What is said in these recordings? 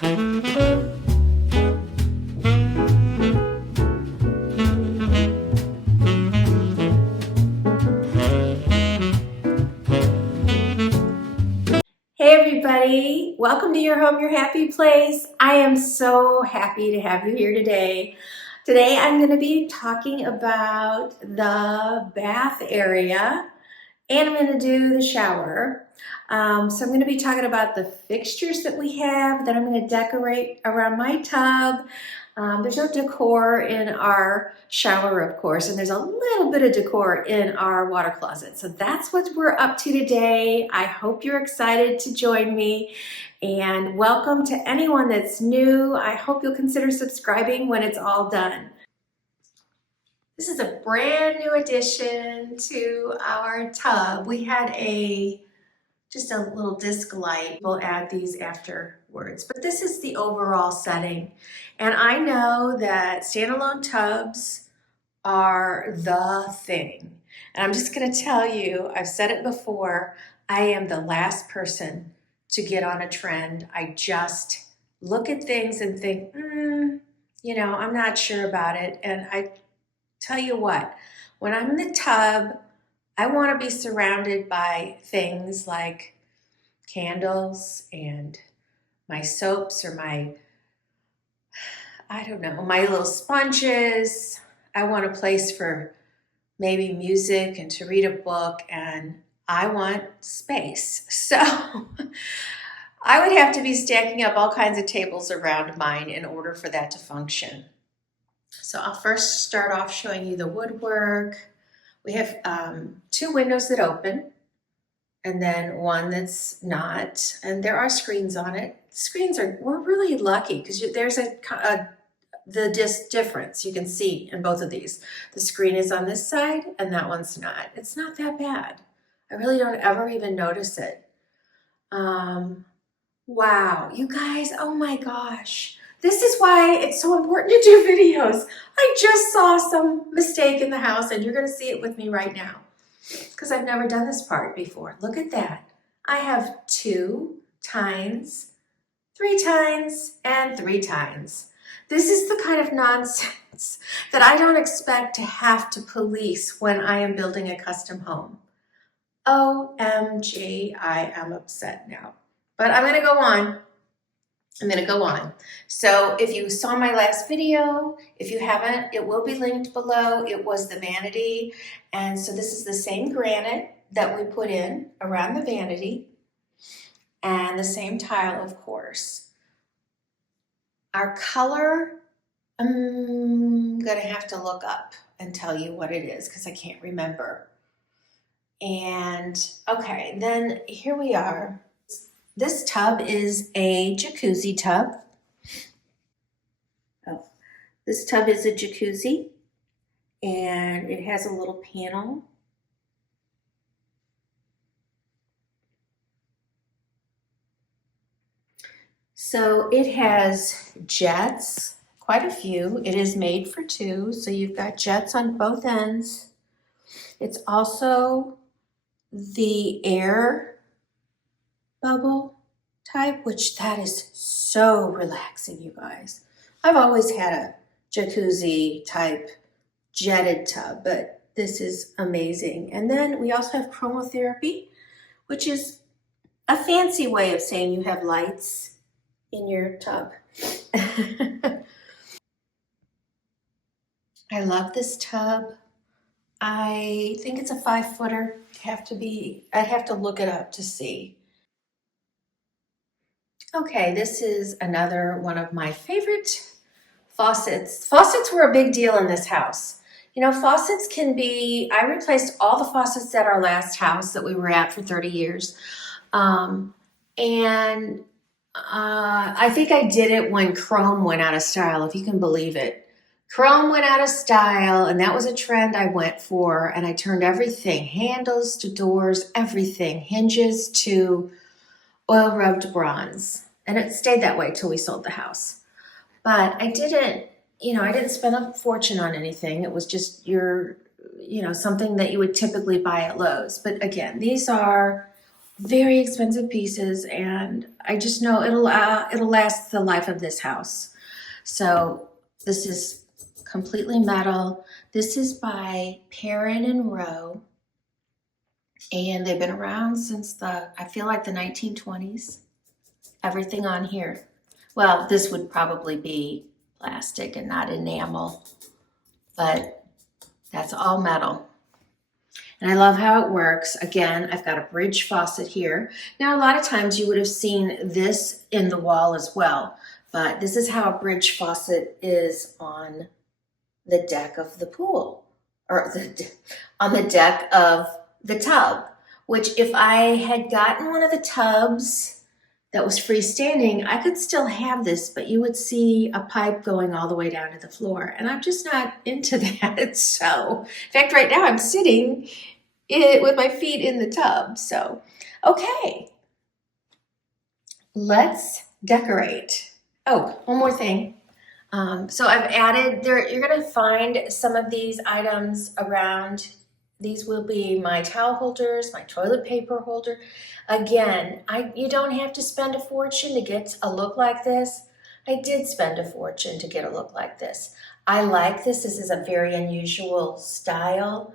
Hey everybody, welcome to your home, your happy place. I am so happy to have you here today. Today I'm going to be talking about the bath area and I'm going to do the shower. So I'm going to be talking about the fixtures that we have that I'm going to decorate around my tub. There's no decor in our shower, of course, and there's a little bit of decor in our water closet. So that's what we're up to today. I hope you're excited to join me, and welcome to anyone that's new. I hope you'll consider subscribing when it's all done. This is a brand new addition to our tub. We had just a little disc light. We'll add these afterwards, but this is the overall setting. And I know that standalone tubs are the thing. And I'm just gonna tell you, I've said it before, I am the last person to get on a trend. I just look at things and think, I'm not sure about it. And I tell you what, when I'm in the tub, I want to be surrounded by things like candles and my soaps or my little sponges. I want a place for maybe music and to read a book, and I want space. So I would have to be stacking up all kinds of tables around mine in order for that to function. So I'll first start off showing you the woodwork. We have 2 windows that open and then one that's not, and there are screens on it. We're really lucky because there's the difference you can see in both of these. The screen is on this side and that one's not. It's not that bad. I really don't ever even notice it. Wow, you guys, oh my gosh. This is why it's so important to do videos. I just saw some mistake in the house and you're gonna see it with me right now because I've never done this part before. Look at that. I have 2 tines, 3 tines, and 3 tines. This is the kind of nonsense that I don't expect to have to police when I am building a custom home. OMG, I am upset now. But I'm gonna go on. So if you saw my last video, if you haven't, it will be linked below. It was the vanity. And so this is the same granite that we put in around the vanity and the same tile, of course. Our color, I'm gonna have to look up and tell you what it is because I can't remember. And okay, then here we are. This tub is a jacuzzi tub. Oh, this tub is a jacuzzi and it has a little panel. So it has jets, quite a few. It is made for 2, so you've got jets on both ends. It's also the air bubble type, which that is so relaxing, you guys. I've always had a jacuzzi type jetted tub, but this is amazing. And then we also have chromotherapy, which is a fancy way of saying you have lights in your tub. I love this tub. I think it's a 5-footer. I'd have to look it up to see. Okay, this is another one of my favorite faucets. Faucets were a big deal in this house. You know, faucets can be, I replaced all the faucets at our last house that we were at for 30 years. I think I did it when chrome went out of style, if you can believe it. Chrome went out of style, and that was a trend I went for, and I turned everything, handles to doors, everything, hinges to oil rubbed bronze. And it stayed that way till we sold the house. But I didn't spend a fortune on anything. It was just something that you would typically buy at Lowe's. But again, these are very expensive pieces, and I just know it'll last the life of this house. So this is completely metal. This is by Perrin and Rowe, and they've been around since I feel like the 1920s. Everything on here. Well, this would probably be plastic and not enamel, but that's all metal. And I love how it works. Again, I've got a bridge faucet here. Now, a lot of times you would have seen this in the wall as well, but this is how a bridge faucet is on the deck of the pool, or on the deck of the tub, which if I had gotten one of the tubs that was freestanding, I could still have this, but you would see a pipe going all the way down to the floor, and I'm just not into that. So, in fact, right now I'm sitting with my feet in the tub. So, okay, let's decorate. Oh, one more thing. So I've added there, you're gonna find some of these items around. These will be my towel holders, my toilet paper holder. Again, you don't have to spend a fortune to get a look like this. I did spend a fortune to get a look like this. I like this. This is a very unusual style.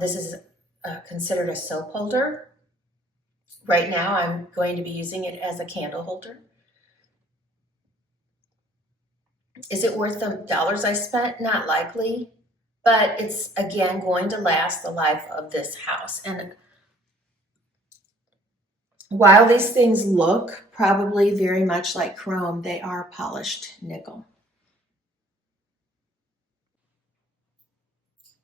This is considered a soap holder. Right now, I'm going to be using it as a candle holder. Is it worth the dollars I spent? Not likely, but it's, again, going to last the life of this house. And while these things look probably very much like chrome, they are polished nickel.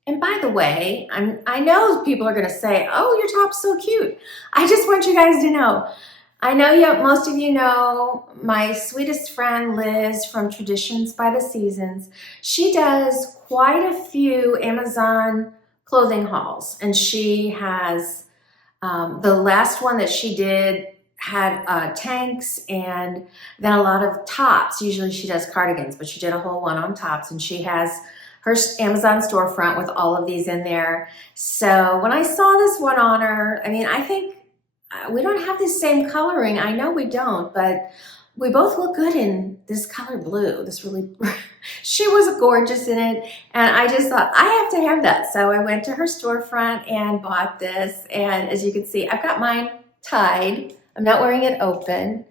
And by the way, I know people are going to say, oh, your top's so cute. I just want you guys to know, I know most of you know my sweetest friend Liz from Traditions by the Seasons. She does quite a few Amazon clothing hauls, and she has the last one that she did had tanks and then a lot of tops. Usually she does cardigans, but she did a whole one on tops, and she has her Amazon storefront with all of these in there. So when I saw this one on her, I mean, I think we don't have the same coloring. I know we don't, but we both look good in this color blue. This really, she was gorgeous in it. And I just thought, I have to have that. So I went to her storefront and bought this. And as you can see, I've got mine tied. I'm not wearing it open.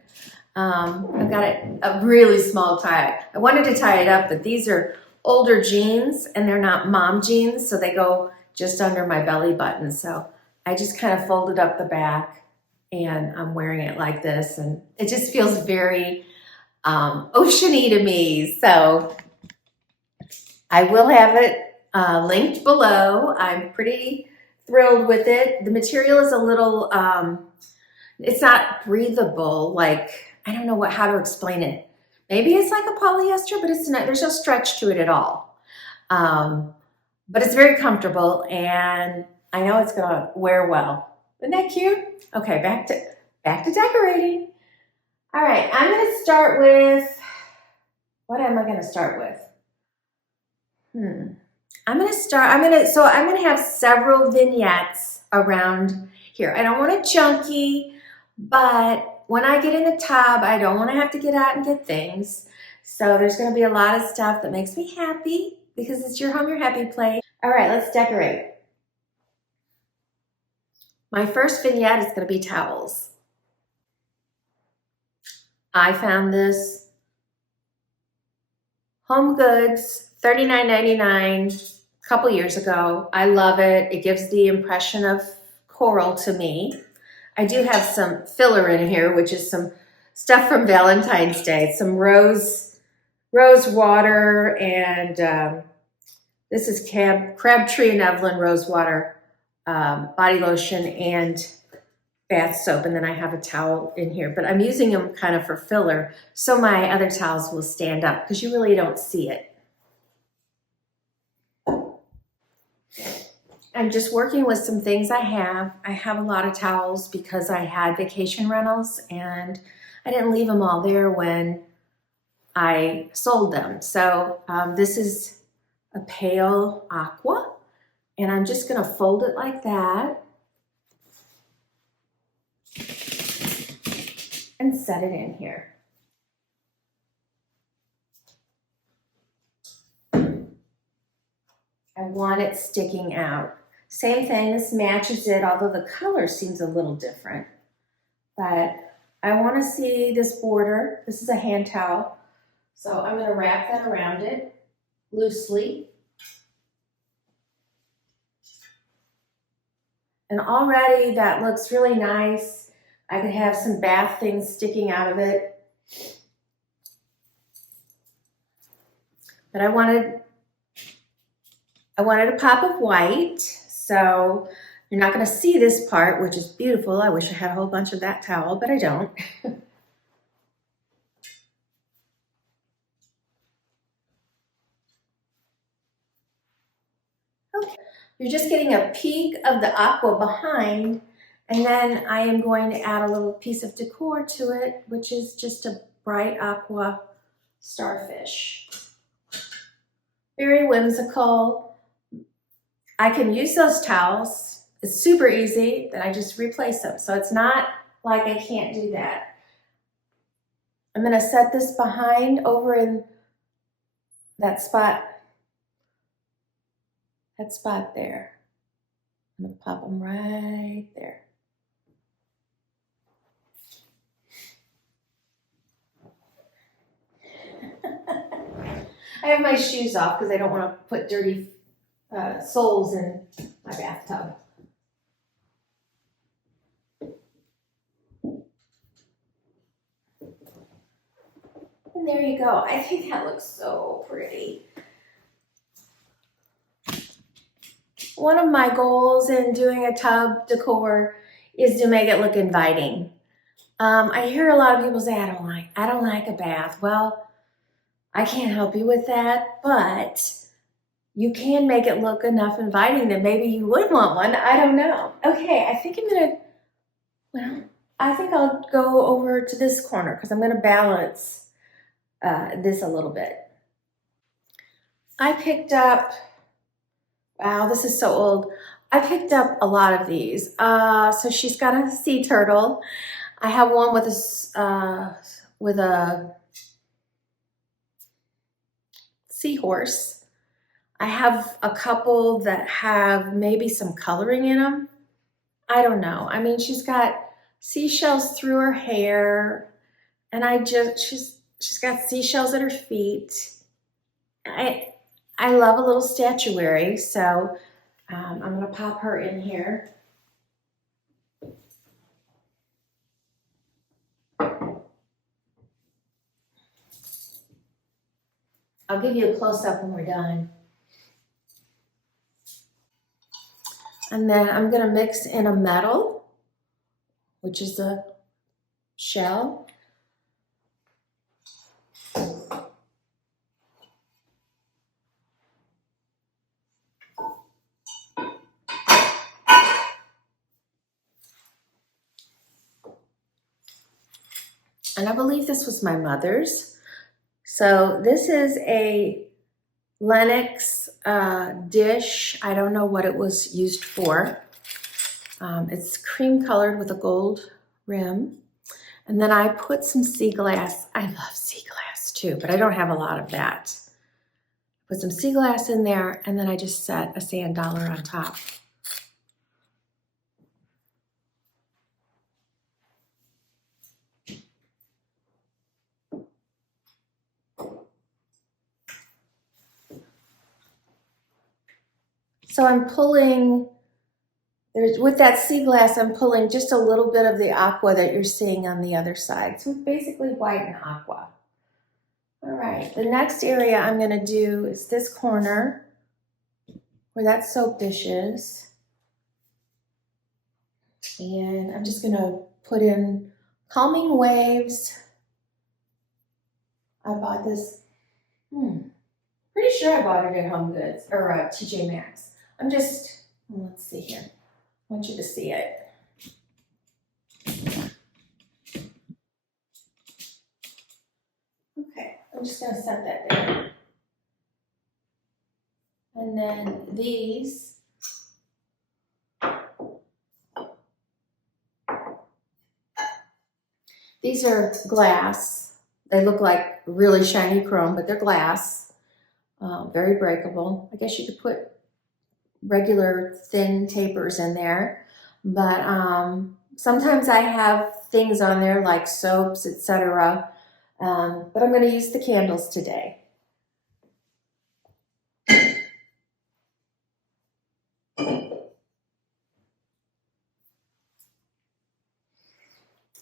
I've got a really small tie. I wanted to tie it up, but these are older jeans and they're not mom jeans. So they go just under my belly button. So I just kind of folded up the back, and I'm wearing it like this, and it just feels very oceany to me. So I will have it linked below. I'm pretty thrilled with it. The material is a little, it's not breathable. Like, I don't know how to explain it. Maybe it's like a polyester, but it's not, there's no stretch to it at all. But it's very comfortable, and I know it's gonna wear well. Isn't that cute? Okay, back to decorating. All right, I'm gonna start with, what am I gonna start with? I'm gonna have several vignettes around here. I don't want it chunky, but when I get in the tub, I don't want to have to get out and get things. So there's going to be a lot of stuff that makes me happy because it's your home, your happy place. All right, let's decorate. My first vignette is going to be towels. I found this Home Goods, $39.99 a couple years ago. I love it. It gives the impression of coral to me. I do have some filler in here, which is some stuff from Valentine's Day, some rose water, and this is Crabtree and Evelyn rose water body lotion and bath soap, and then I have a towel in here, but I'm using them kind of for filler so my other towels will stand up because you really don't see it. I'm just working with some things I have. I have a lot of towels because I had vacation rentals and I didn't leave them all there when I sold them. So this is a pale aqua, and I'm just gonna fold it like that. and set it in here. I want it sticking out. Same thing, this matches it, although the color seems a little different. But I want to see this border. This is a hand towel. So I'm going to wrap that around it loosely. And already that looks really nice. I could have some bath things sticking out of it. But I wanted a pop of white, so you're not going to see this part, which is beautiful. I wish I had a whole bunch of that towel, but I don't. Okay, you're just getting a peek of the aqua behind, and then I am going to add a little piece of decor to it, which is just a bright aqua starfish. Very whimsical. I can use those towels. It's super easy, then I just replace them. So it's not like I can't do that. I'm gonna set this behind over in that spot there. I'm gonna pop them right there. I have my shoes off because I don't want to put dirty soles in my bathtub. And there you go. I think that looks so pretty. One of my goals in doing a tub decor is to make it look inviting. I hear a lot of people say, I don't like a bath. Well, I can't help you with that, but you can make it look enough inviting that maybe you would want one. I don't know. Okay, I think I'll go over to this corner because I'm gonna balance this a little bit. I picked up, wow, this is so old. I picked up a lot of these. So she's got a sea turtle. I have one with a seahorse. I have a couple that have maybe some coloring in them. I don't know. I mean, she's got seashells through her hair, and she's got seashells at her feet. I love a little statuary, so I'm gonna pop her in here. I'll give you a close-up when we're done. And then I'm gonna mix in a metal, which is a shell. And I believe this was my mother's. So this is a Lennox dish. I don't know what it was used for. It's cream colored with a gold rim. And then I put some sea glass. I love sea glass too, but I don't have a lot of that. Put some sea glass in there, and then I just set a sand dollar on top. So I'm pulling, with that sea glass, I'm pulling just a little bit of the aqua that you're seeing on the other side. So it's basically white and aqua. All right, the next area I'm gonna do is this corner where that soap dish is. And I'm just gonna put in Calming Waves. I bought this, pretty sure I bought it at Home Goods, or TJ Maxx. Let's see here. I want you to see it. Okay, I'm just gonna set that down. And then these, These are glass. They look like really shiny chrome, but they're glass. Very breakable. I guess you could put regular thin tapers in there, but sometimes I have things on there like soaps, etc. But I'm going to use the candles today.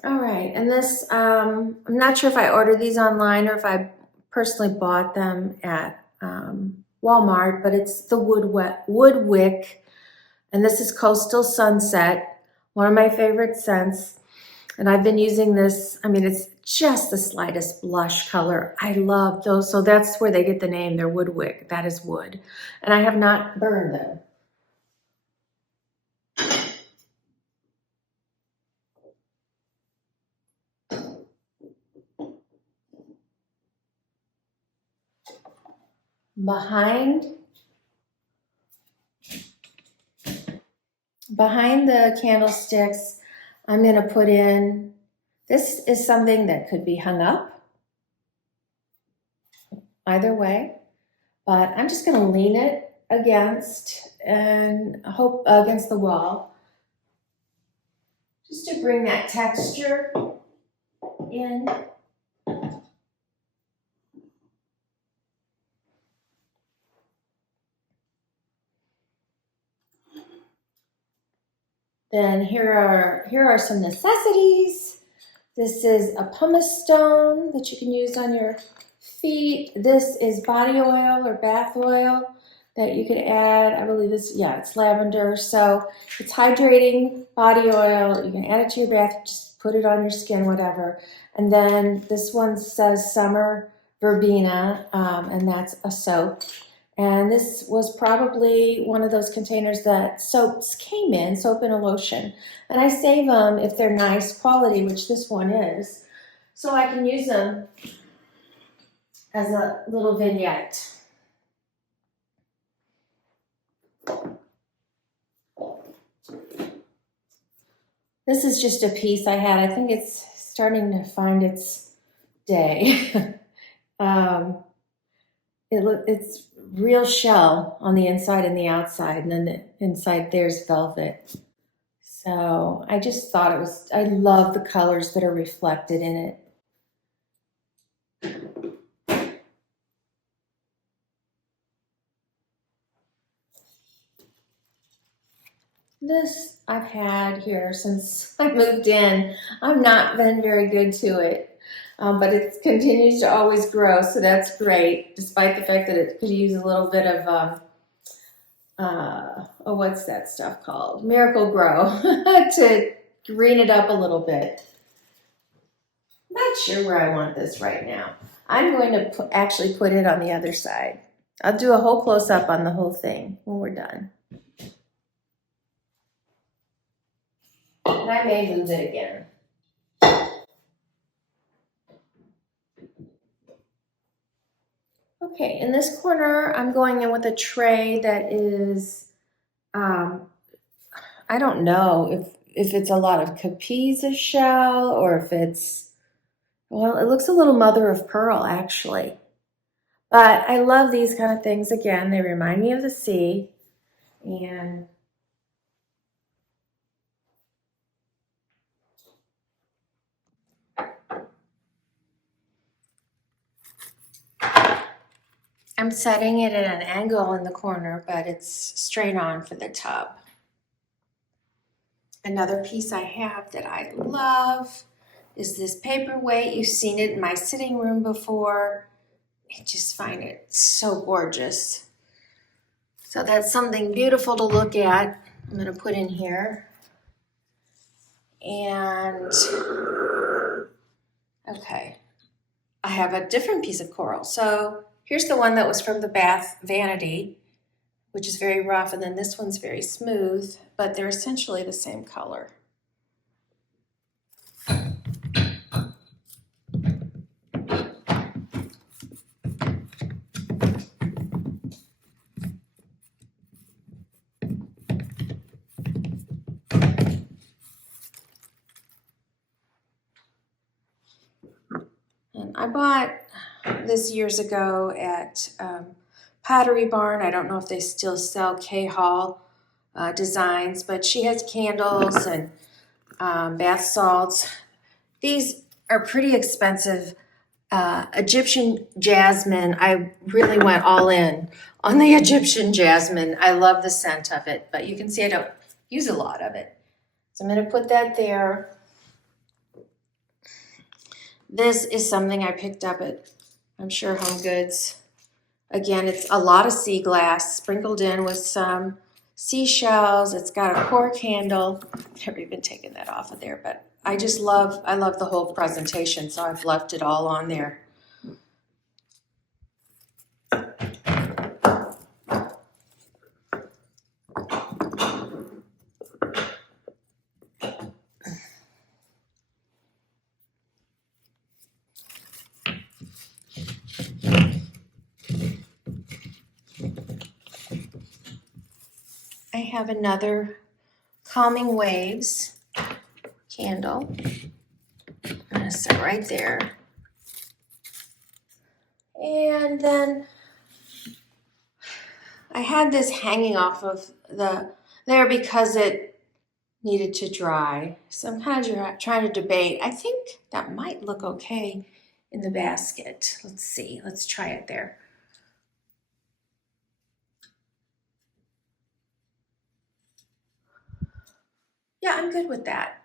All right, and this, I'm not sure if I ordered these online or if I personally bought them at Walmart, but it's the wood wick, and this is Coastal Sunset, one of my favorite scents. And I've been using this, I mean, it's just the slightest blush color. I love those, so that's where they get the name. They're wood wick, that is wood. And I have not burned them. Behind the candlesticks, I'm going to put in, this is something that could be hung up either way, but I'm just going to lean it against against the wall just to bring that texture in. Then here are some necessities. This is a pumice stone that you can use on your feet. This is body oil or bath oil that you could add. I believe this, yeah, it's lavender. So it's hydrating body oil. You can add it to your bath, just put it on your skin, whatever. And then this one says summer verbena, and that's a soap. And this was probably one of those containers that soaps came in, soap and a lotion. And I save them if they're nice quality, which this one is, so I can use them as a little vignette. This is just a piece I had. I think it's starting to find its day. It's real shell on the inside and the outside, and then the inside there's velvet. So I just thought it was, I love the colors that are reflected in it. This I've had here since I moved in. I've not been very good to it, but it continues to always grow, so that's great, despite the fact that it could use a little bit of, what's that stuff called? Miracle Grow to green it up a little bit. I'm not sure where I want this right now. I'm going to actually put it on the other side. I'll do a whole close-up on the whole thing when we're done. And I may move it again. Okay, in this corner, I'm going in with a tray that is, I don't know if it's a lot of Capisa shell or if it's, well, it looks a little mother of pearl actually. But I love these kind of things. Again, they remind me of the sea. And I'm setting it at an angle in the corner, but it's straight on for the tub. Another piece I have that I love is this paperweight. You've seen it in my sitting room before. I just find it so gorgeous. So that's something beautiful to look at. I'm going to put in here. And, okay, I have a different piece of coral. So here's the one that was from the Bath Vanity, which is very rough, and then this one's very smooth, but they're essentially the same color. I bought this years ago at Pottery Barn. I don't know if they still sell K Hall designs, but she has candles and bath salts. These are pretty expensive. Egyptian jasmine, I really went all in on the Egyptian jasmine. I love the scent of it, but you can see I don't use a lot of it. So I'm going to put that there. This is something I picked up at, I'm sure, Home Goods. Again, it's a lot of sea glass sprinkled in with some seashells. It's got a cork handle. I've never even taken that off of there, but I love the whole presentation, so I've left it all on there. I have another Calming Waves candle. I'm going to set right there. And then I had this hanging off of there because it needed to dry. So I'm kind of trying to debate. I think that might look okay in the basket. Let's see. Let's try it there. Yeah, I'm good with that.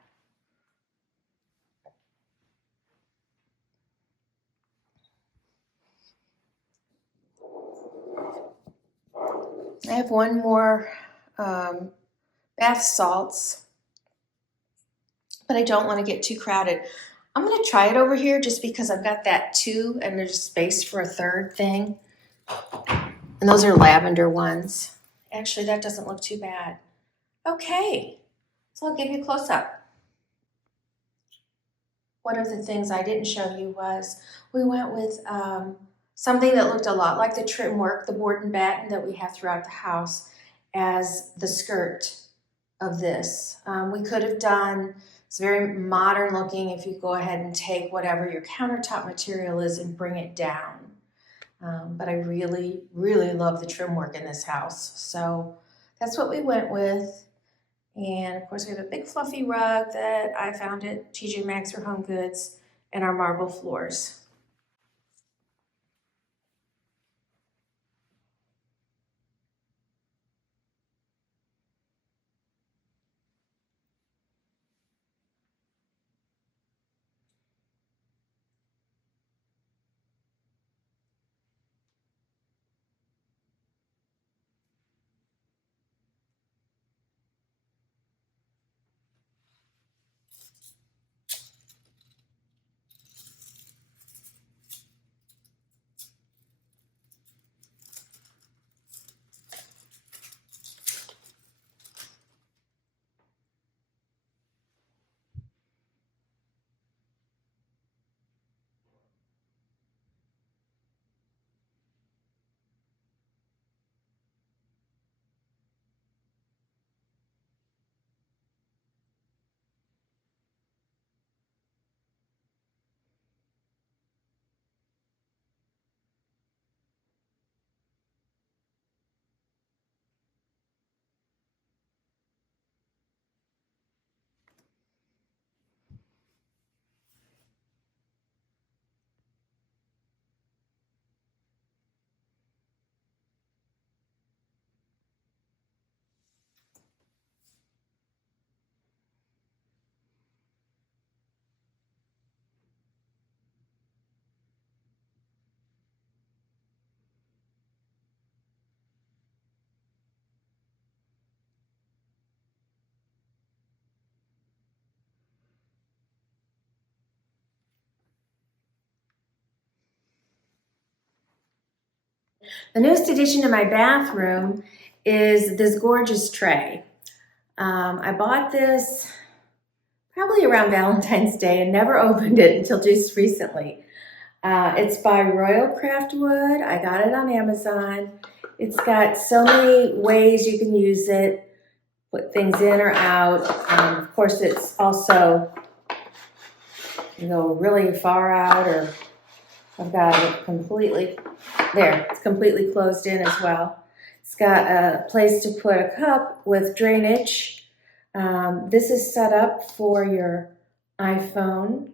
I have one more bath salts, but I don't want to get too crowded. I'm going to try it over here just because I've got that 2 and there's space for a third thing. And those are lavender ones. Actually, that doesn't look too bad. Okay, so I'll give you a close-up. One of the things I didn't show you was we went with something that looked a lot like the trim work, the board and batten that we have throughout the house, as the skirt of this. We could have done, it's very modern looking if you go ahead and take whatever your countertop material is and bring it down. But I really, really love the trim work in this house. So that's what we went with. And of course we have a big fluffy rug that I found at TJ Maxx or Home Goods, and our marble floors. The newest addition to my bathroom is this gorgeous tray. I bought this probably around Valentine's Day and never opened it until just recently. It's by Royal Craft Wood. I got it on Amazon. It's got so many ways you can use it, put things in or out. Of course, it's also, you know, really far out or I've got it completely, there, it's completely closed in as well. It's got a place to put a cup with drainage. This is set up for your iPhone.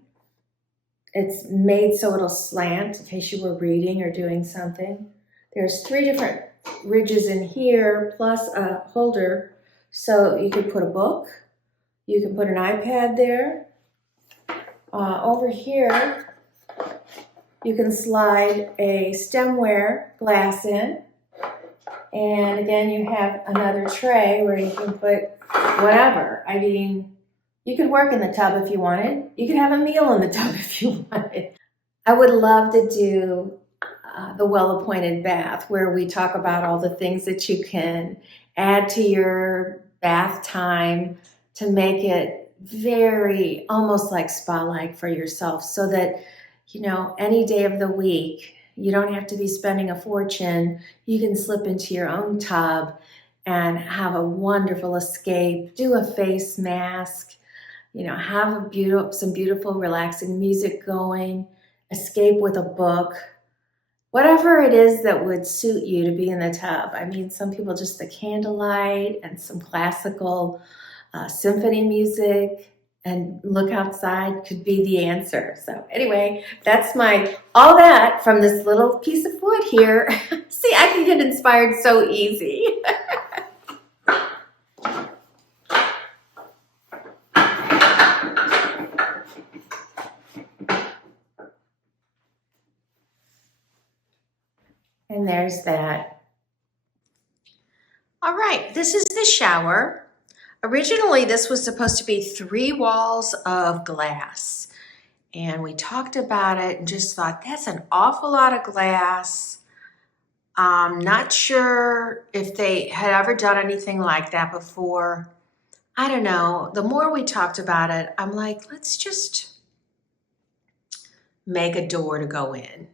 It's made so it'll slant in case you were reading or doing something. There's 3 different ridges in here, plus a holder, so you could put a book. You can put an iPad there. Over here, you can slide a stemware glass in. And again, you have another tray where you can put whatever. I mean, you could work in the tub if you wanted. You could have a meal in the tub if you wanted. I would love to do the well-appointed bath, where we talk about all the things that you can add to your bath time to make it very almost like spa-like for yourself, so that, you know, any day of the week, you don't have to be spending a fortune. You can slip into your own tub and have a wonderful escape, do a face mask, you know, have some beautiful relaxing music going, escape with a book, whatever it is that would suit you to be in the tub. I mean, some people just the candlelight and some classical symphony music and look outside could be the answer. So anyway, that's all that from this little piece of wood here. See, I can get inspired so easy. And there's that. All right, this is the shower. Originally, this was supposed to be 3 walls of glass. And we talked about it and just thought, that's an awful lot of glass. I'm not sure if they had ever done anything like that before. I don't know. The more we talked about it, I'm like, let's just make a door to go in.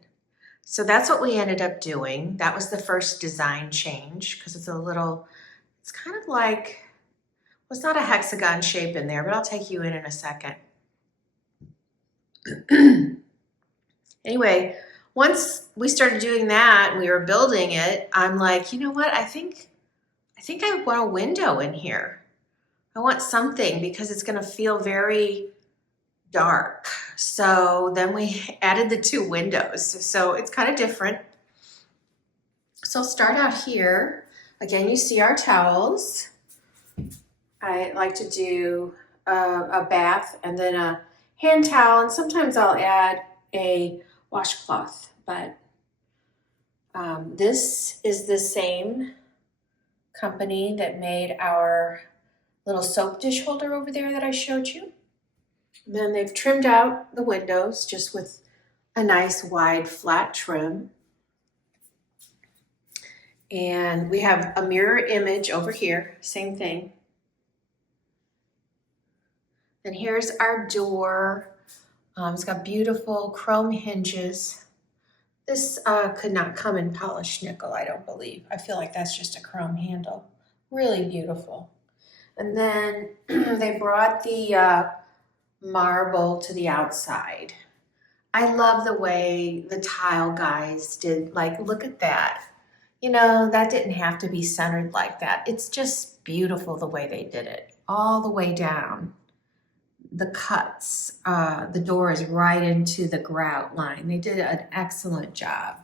So that's what we ended up doing. That was the first design change, because it's kind of like, well, it's not a hexagon shape in there, but I'll take you in a second. Anyway, once we started doing that and we were building it, I'm like, you know what? I think I want a window in here. I want something, because it's going to feel very dark. So then we added the 2 windows. So it's kind of different. So I'll start out here. Again, you see our towels. I like to do a bath and then a hand towel, and sometimes I'll add a washcloth, but this is the same company that made our little soap dish holder over there that I showed you. Then they've trimmed out the windows just with a nice wide flat trim. And we have a mirror image over here, same thing. And here's our door. It's got beautiful chrome hinges. This could not come in polished nickel, I don't believe. I feel like that's just a chrome handle. Really beautiful. And then they brought the marble to the outside. I love the way the tile guys did, like, look at that. You know, that didn't have to be centered like that. It's just beautiful the way they did it, all the way down. The cuts, the door is right into the grout line. They did an excellent job.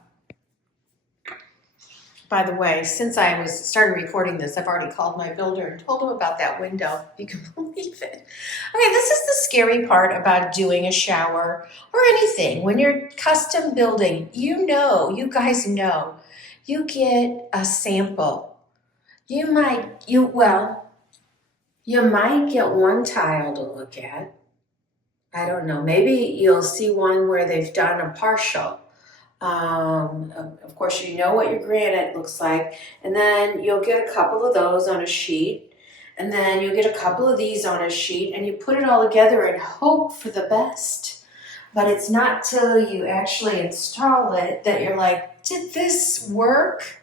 By the way, since I started recording this, I've already called my builder and told him about that window. You can believe it. Okay, this is the scary part about doing a shower or anything. When you're custom building, you guys know, you get a sample. You might get one tile to look at. I don't know, maybe you'll see one where they've done a partial. Of course, you know what your granite looks like, and then you'll get a couple of those on a sheet, and then you'll get a couple of these on a sheet, and you put it all together and hope for the best. But it's not till you actually install it that you're like, did this work?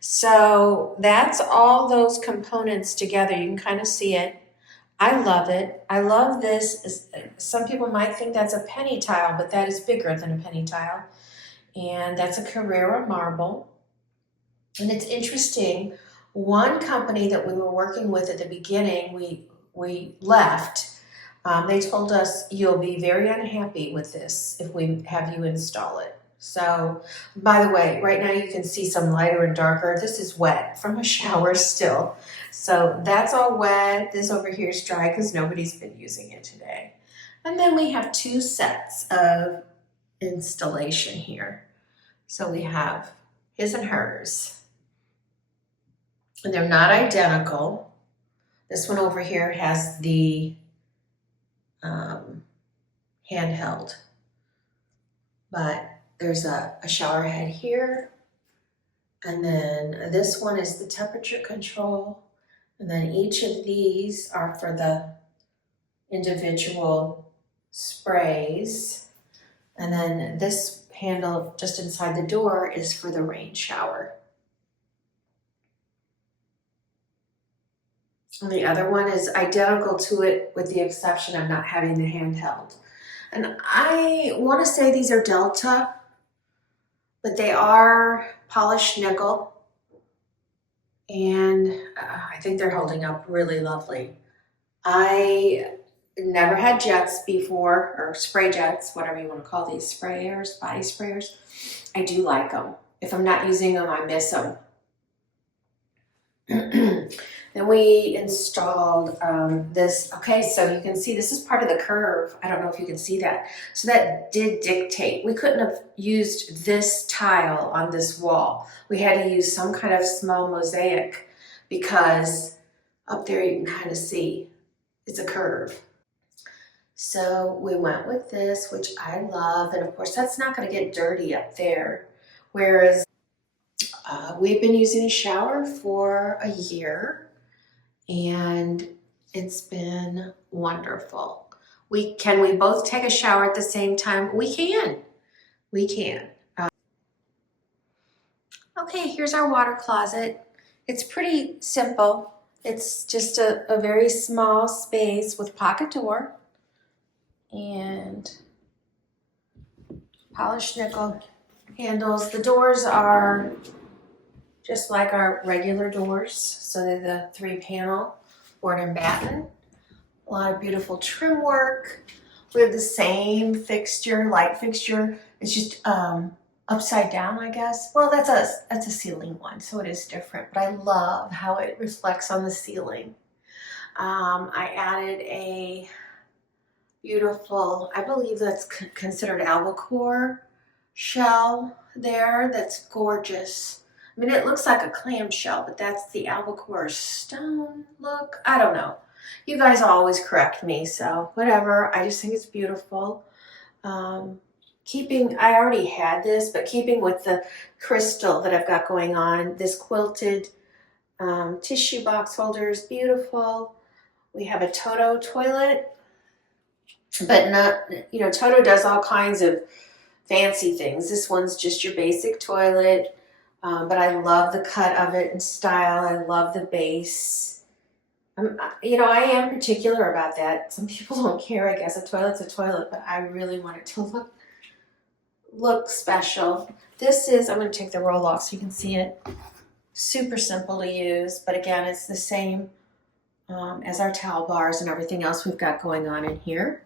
So that's all those components together. You can kind of see it. I love it. I love this. Some people might think that's a penny tile, but that is bigger than a penny tile. and that's a Carrara marble. And it's interesting, one company that we were working with at the beginning, we left. They told us, you'll be very unhappy with this if we have you install it. So, by the way, right now you can see some lighter and darker. This is wet from a shower still. So that's all wet. This over here is dry because nobody's been using it today. And then we have two sets of installation here. So we have his and hers. And they're not identical. This one over here has the handheld, but there's a shower head here, and then this one is the temperature control, and then each of these are for the individual sprays, and then this handle just inside the door is for the rain shower. And the other one is identical to it with the exception of not having the handheld. And I want to say these are Delta, but they are polished nickel. And I think they're holding up really lovely. I never had jets before, or spray jets, whatever you want to call these, sprayers, body sprayers. I do like them. If I'm not using them, I miss them. Then we installed this. Okay, so you can see this is part of the curve. I don't know if you can see that. So that did dictate. We couldn't have used this tile on this wall. We had to use some kind of small mosaic because up there you can kind of see it's a curve. So we went with this, which I love. And of course, that's not going to get dirty up there. Whereas we've been using a shower for a year. And it's been wonderful. Can we both take a shower at the same time? We can. Okay, here's our water closet. It's pretty simple. It's just a very small space with pocket door and polished nickel handles. The doors are just like our regular doors. So they're the 3-panel board and batten. A lot of beautiful trim work. We have the same fixture, light fixture. It's just upside down, I guess. Well, that's a ceiling one, so it is different. But I love how it reflects on the ceiling. I added a beautiful, I believe that's considered albacore shell there. That's gorgeous. I mean, it looks like a clamshell, but that's the albacore stone look. I don't know. You guys always correct me, so whatever. I just think it's beautiful. I already had this, but keeping with the crystal that I've got going on, this quilted tissue box holder is beautiful. We have a Toto toilet, but not, Toto does all kinds of fancy things. This one's just your basic toilet. But I love the cut of it and style. I love the base. I am particular about that. Some people don't care, I guess. A toilet's a toilet, but I really want it to look special. This is, I'm going to take the roll off so you can see it. Super simple to use, but again, it's the same as our towel bars and everything else we've got going on in here.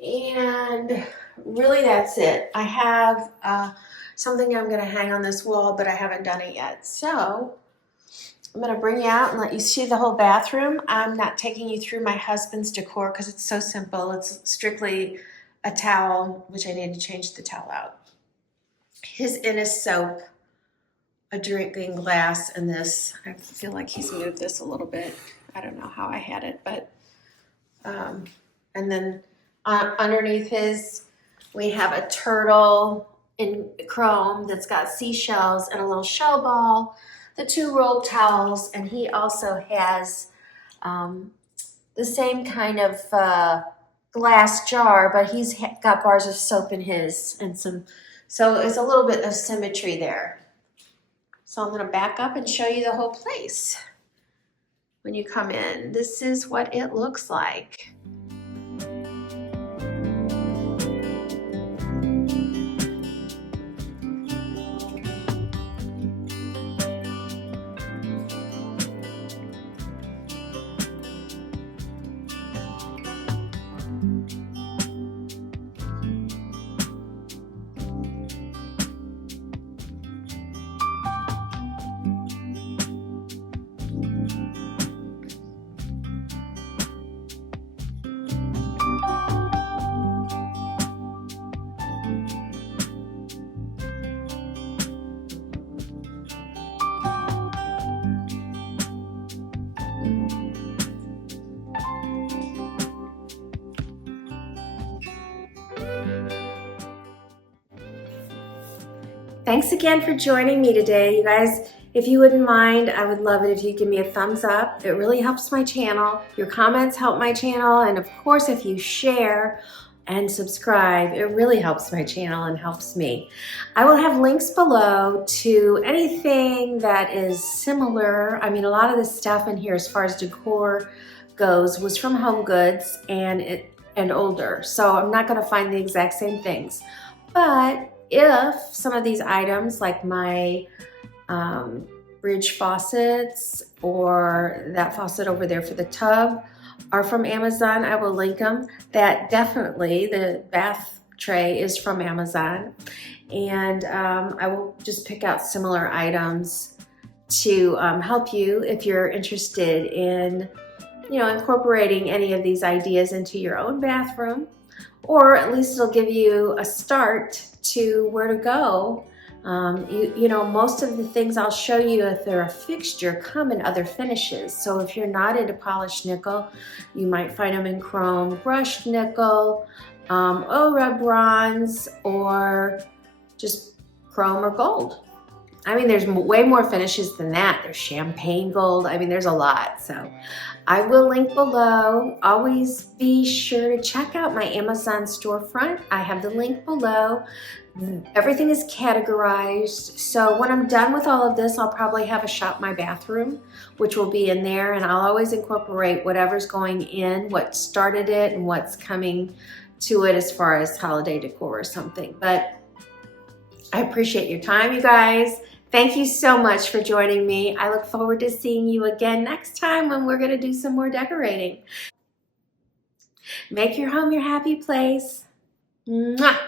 And really that's it. I have something I'm going to hang on this wall, but I haven't done it yet. So I'm going to bring you out and let you see the whole bathroom. I'm not taking you through my husband's decor because it's so simple. It's strictly a towel, which I need to change the towel out. His soap, a drinking glass, and this. I feel like he's moved this a little bit. I don't know how I had it, but and then underneath his, we have a turtle in chrome that's got seashells and a little shell ball, the 2 rolled towels, and he also has the same kind of glass jar, but he's got bars of soap in his and so it's a little bit of symmetry there. So I'm going to back up and show you the whole place. When you come in, this is what it looks like. Thanks again for joining me today. You guys, if you wouldn't mind, I would love it if you give me a thumbs up. It really helps my channel. Your comments help my channel. And of course, if you share and subscribe, it really helps my channel and helps me. I will have links below to anything that is similar. I mean, a lot of the stuff in here as far as decor goes was from Home Goods and older. So I'm not gonna find the exact same things. But if some of these items like my bridge faucets or that faucet over there for the tub are from Amazon, I will link them. That definitely, the bath tray is from Amazon. And I will just pick out similar items to help you if you're interested in, incorporating any of these ideas into your own bathroom, or at least it'll give you a start to where to go. Most of the things I'll show you if they're a fixture come in other finishes. So if you're not into polished nickel, you might find them in chrome, brushed nickel, Ora bronze, or just chrome or gold. I mean, there's way more finishes than that. There's champagne gold. I mean, there's a lot. So I will link below. Always be sure to check out my Amazon storefront. I have the link below. Everything is categorized. So when I'm done with all of this, I'll probably have a shop my bathroom, which will be in there. And I'll always incorporate whatever's going in, what started it, and what's coming to it as far as holiday decor or something. But I appreciate your time, you guys. Thank you so much for joining me. I look forward to seeing you again next time when we're going to do some more decorating. Make your home your happy place. Mwah!